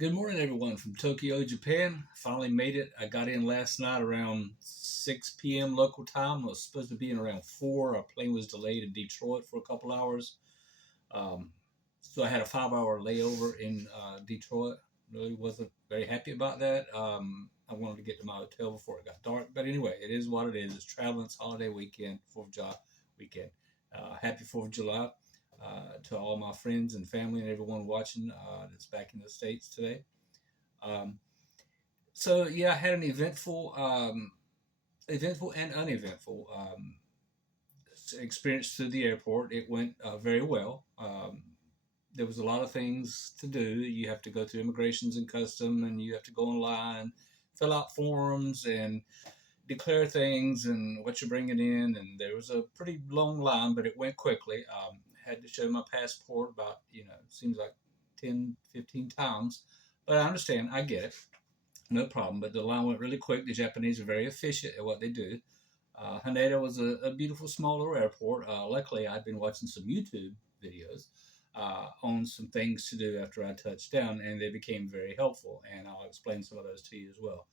Good morning, everyone from Tokyo, Japan. Finally made it. I got in last night around 6 p.m. local time. I was supposed to be in around 4. Our plane was delayed in Detroit for a couple hours. Um, so I had a 5 hour layover in Detroit. Really wasn't very happy about that. I wanted to get to my hotel before it got dark. But anyway, it is what it is. It's traveling. It's holiday weekend, 4th of July weekend. Happy 4th of July to all my friends and family and everyone watching that's back in the States today. Um, so yeah, I had an eventful and uneventful experience through the airport. It went very well. There was a lot of things to do. You have to go through immigrations and custom, and you have to go online, fill out forms, and declare things and what you're bringing in. And there was a pretty long line, but it went quickly. Had to show my passport about, seems like 10, 15 times. But I understand. I get it. No problem. But the line went really quick. The Japanese are very efficient at what they do. Haneda was a beautiful small little airport. Luckily, I'd been watching some YouTube videos on some things to do after I touched down, and they became very helpful. And I'll explain some of those to you as well.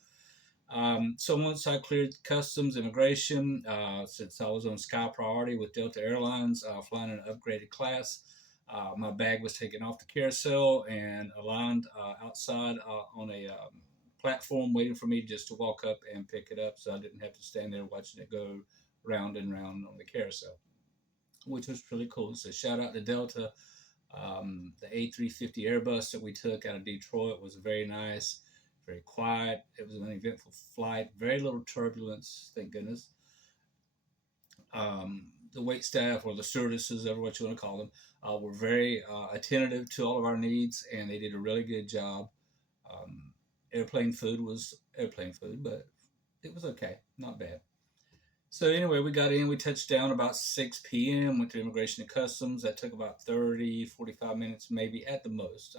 So once I cleared customs immigration, since I was on Sky Priority with Delta Airlines, flying in an upgraded class, my bag was taken off the carousel and aligned outside on a platform waiting for me just to walk up and pick it up so I didn't have to stand there watching it go round and round on the carousel, which was really cool. So shout out to Delta. The A350 Airbus that we took out of Detroit was very nice, very quiet. It was an eventful flight, very little turbulence, thank goodness. The wait staff, or the stewardesses, ever what you want to call them, were very attentive to all of our needs, and they did a really good job. Um, Airplane food was airplane food, but it was okay, not bad. So anyway, we got in, we touched down about 6 p.m., went through immigration and customs. That took about 30, 45 minutes, maybe at the most,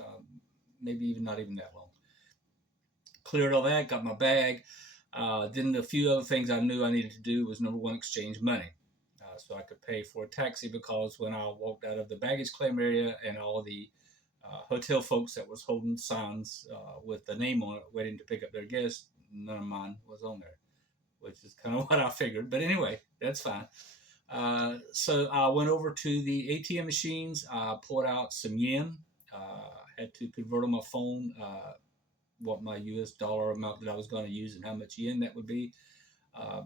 maybe even not even that long. Cleared all that, got my bag. Then a few other things I knew I needed to do was number one, exchange money. So I could pay for a taxi because when I walked out of the baggage claim area and all the hotel folks that was holding signs with the name on it, waiting to pick up their guests, none of mine was on there, which is kind of what I figured. But anyway, that's fine. So I went over to the ATM machines, pulled out some yen, had to convert on my phone what my US dollar amount that I was going to use and how much yen that would be.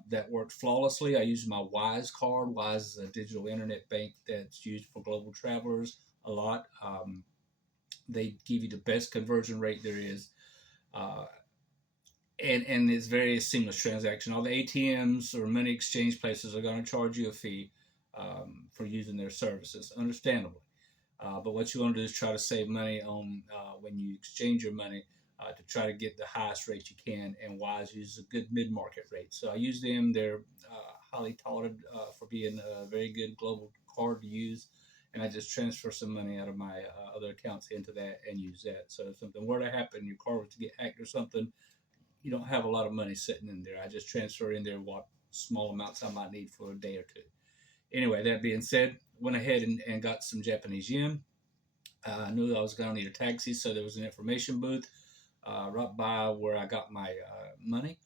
That worked flawlessly. I used my Wise card. Wise is a digital internet bank that's used for global travelers a lot. They give you the best conversion rate there is. Uh, and it's very seamless transaction. All the ATMs or money exchange places are going to charge you a fee for using their services, understandably. But what you want to do is try to save money on when you exchange your money to try to get the highest rate you can. And Wise uses a good mid-market rate, so I use them. They're highly touted for being a very good global card to use. And I just transfer some money out of my other accounts into that and use that. So if something were to happen, your card was to get hacked or something, you don't have a lot of money sitting in there. I just transfer in there what small amounts I might need for a day or two. Anyway, that being said, went ahead and got some Japanese yen. I knew I was going to need a taxi, so there was an information booth right by where I got my money.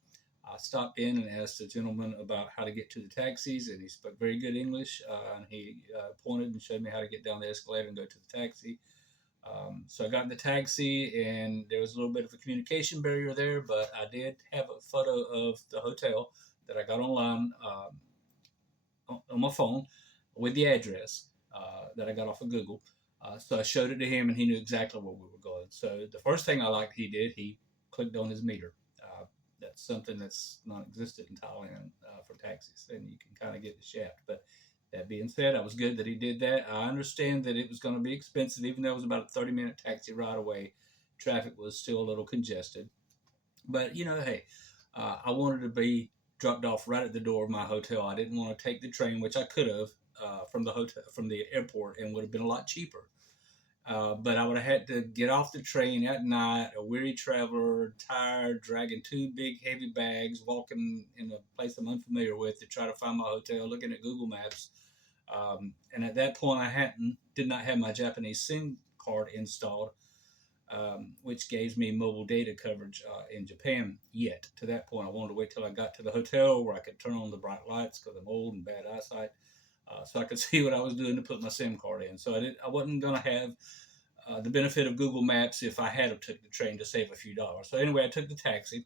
I stopped in and asked the gentleman about how to get to the taxis, and he spoke very good English. And he pointed and showed me how to get down the escalator and go to the taxi. So I got in the taxi, and there was a little bit of a communication barrier there, but I did have a photo of the hotel that I got online on my phone with the address that I got off of Google. So I showed it to him, and he knew exactly where we were going. So the first thing I liked he did, he clicked on his meter. That's something that's non-existent in Thailand for taxis, and you can kind of get the shaft. But that being said, I was good that he did that. I understand that it was going to be expensive, even though it was about a 30-minute taxi ride away. Traffic was still a little congested. But, hey, I wanted to be dropped off right at the door of my hotel. I didn't want to take the train, which I could have from the hotel, from the airport, and would have been a lot cheaper. But I would have had to get off the train at night, a weary traveler, tired, dragging two big heavy bags, walking in a place I'm unfamiliar with to try to find my hotel, looking at Google Maps. And at that point, did not have my Japanese SIM card installed. which gave me mobile data coverage in Japan. Yet to that point, I wanted to wait till I got to the hotel where I could turn on the bright lights because I'm old and bad eyesight, so I could see what I was doing to put my SIM card in. So I wasn't going to have the benefit of Google Maps if I had took the train to save a few dollars. So anyway, I took the taxi.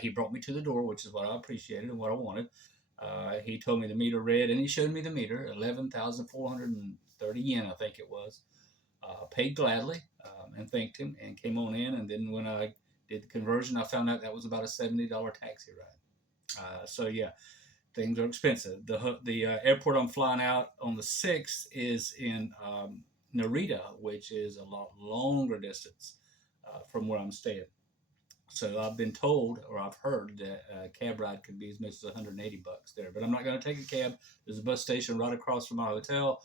He brought me to the door, which is what I appreciated and what I wanted. He told me the meter read, and he showed me the meter, 11,430 yen, I think it was. Paid gladly and thanked him and came on in. And then when I did the conversion, I found out that was about a $70 taxi ride. So yeah, things are expensive. The airport I'm flying out on the 6th is in Narita, which is a lot longer distance from where I'm staying. So I've been told, or I've heard, that a cab ride could be as much as $180 there. But I'm not going to take a cab. There's a bus station right across from my hotel.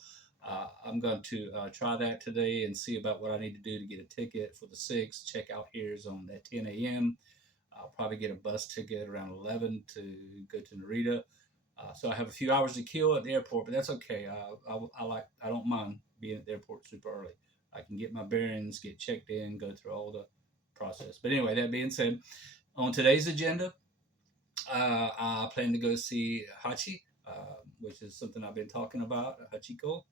I'm going to try that today and see about what I need to do to get a ticket for the 6th. Checkout here is on at 10 a.m. I'll probably get a bus ticket around 11 to go to Narita. So I have a few hours to kill at the airport, but that's okay. I don't mind being at the airport super early. I can get my bearings, get checked in, go through all the process. But anyway, that being said, on today's agenda, I plan to go see Hachi, which is something I've been talking about, Hachiko.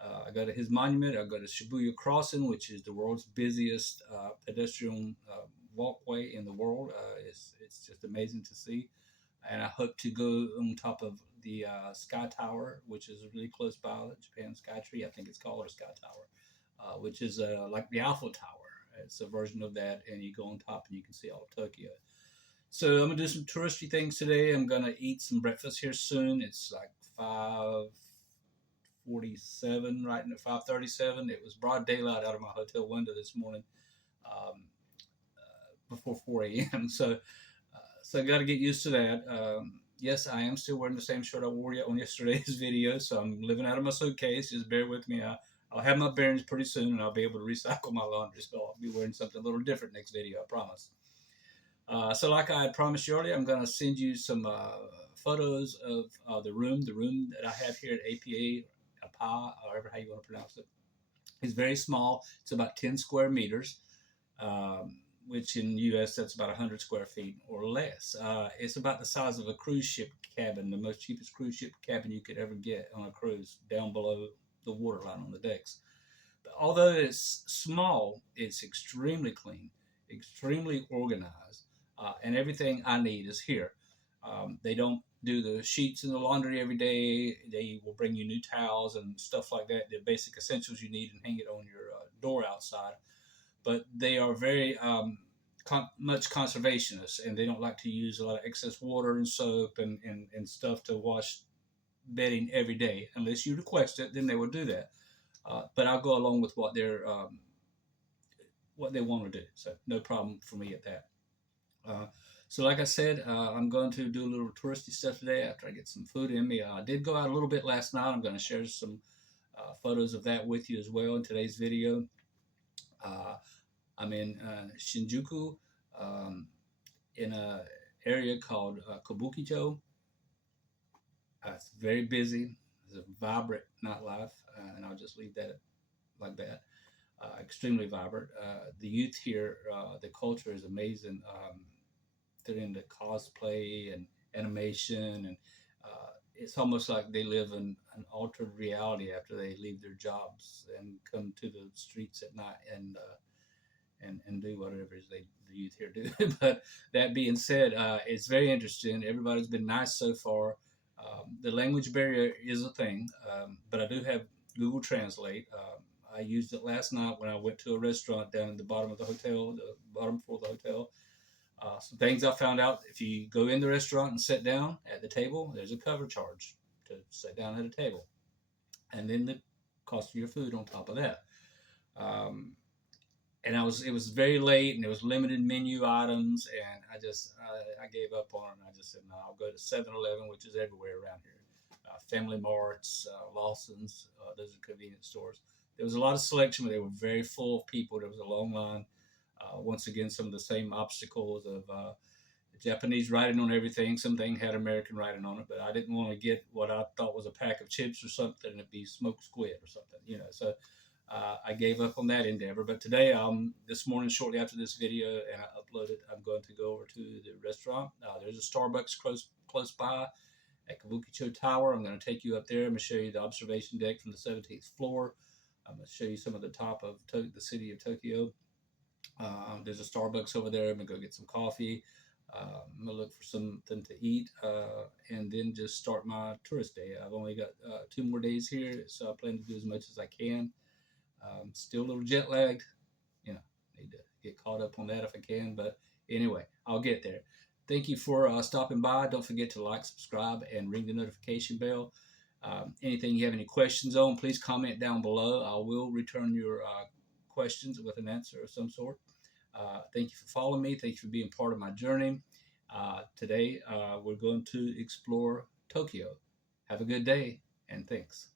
I go to his monument. I go to Shibuya Crossing, which is the world's busiest pedestrian walkway in the world. It's just amazing to see. And I hope to go on top of the Sky Tower, which is really close by, the Japan Sky Tree, I think it's called, or Sky Tower, which is like the Eiffel Tower. It's a version of that, and you go on top and you can see all of Tokyo. So I'm gonna do some touristy things today. I'm gonna eat some breakfast here soon. It's like 5:47, right at 5:37. It was broad daylight out of my hotel window this morning, um, before 4 a.m. So I got to get used to that. Yes, I am still wearing the same shirt I wore on yesterday's video, so I'm living out of my suitcase. Just bear with me. I'll have my bearings pretty soon, and I'll be able to recycle my laundry, so I'll be wearing something a little different next video, I promise. So like I had promised you earlier, I'm going to send you some photos of the room that I have here at APA, however how you want to pronounce it. It's very small. It's about 10 square meters. Which in the U.S. that's about 100 square feet or less. It's about the size of a cruise ship cabin, the most cheapest cruise ship cabin you could ever get on a cruise, down below the waterline on the decks. But although it's small, it's extremely clean, extremely organized, and everything I need is here. They don't do the sheets and the laundry every day. They will bring you new towels and stuff like that, the basic essentials you need, and hang it on your door outside. But they are very much conservationists, and they don't like to use a lot of excess water and soap and stuff to wash bedding every day. Unless you request it, then they will do that. But I'll go along with what they want to do. So no problem for me at that. So like I said, I'm going to do a little touristy stuff today after I get some food in me. I did go out a little bit last night. I'm going to share some photos of that with you as well in today's video. I'm in Shinjuku, in an area called Kabukicho. It's very busy. It's a vibrant nightlife, and I'll just leave that like that. Extremely vibrant. The youth here, the culture is amazing. They're into cosplay and animation, and it's almost like they live in an altered reality after they leave their jobs and come to the streets at night and do whatever the youth here do. But that being said, it's very interesting. Everybody's been nice so far. The language barrier is a thing, but I do have Google Translate. I used it last night when I went to a restaurant down at the bottom of the hotel, the bottom floor of the hotel. Some things I found out: if you go in the restaurant and sit down at the table, there's a cover charge to sit down at a table, and then the cost of your food on top of that. And it was very late, and there was limited menu items, and I gave up on it. And I just said, no, I'll go to 7-Eleven, which is everywhere around here. Family Marts, Lawson's, those are convenience stores. There was a lot of selection, but they were very full of people. There was a long line. Once again, some of the same obstacles of Japanese writing on everything. Something had American writing on it, but I didn't want to get what I thought was a pack of chips or something, and it'd be smoked squid or something, So I gave up on that endeavor. But today, this morning, shortly after this video and I upload it, I'm going to go over to the restaurant. There's a Starbucks close by at Kabukicho Tower. I'm going to take you up there. I'm going to show you the observation deck from the 17th floor. I'm going to show you some of the top of the city of Tokyo. There's a Starbucks over there. I'm going to go get some coffee. I'm going to look for something to eat and then just start my tourist day. I've only got 2 more days here, so I plan to do as much as I can. Still a little jet lagged. Need to get caught up on that if I can. But anyway, I'll get there. Thank you for stopping by. Don't forget to like, subscribe, and ring the notification bell. Anything you have any questions on, please comment down below. I will return your questions with an answer of some sort. Thank you for following me. Thank you for being part of my journey. Today, we're going to explore Tokyo. Have a good day, and thanks.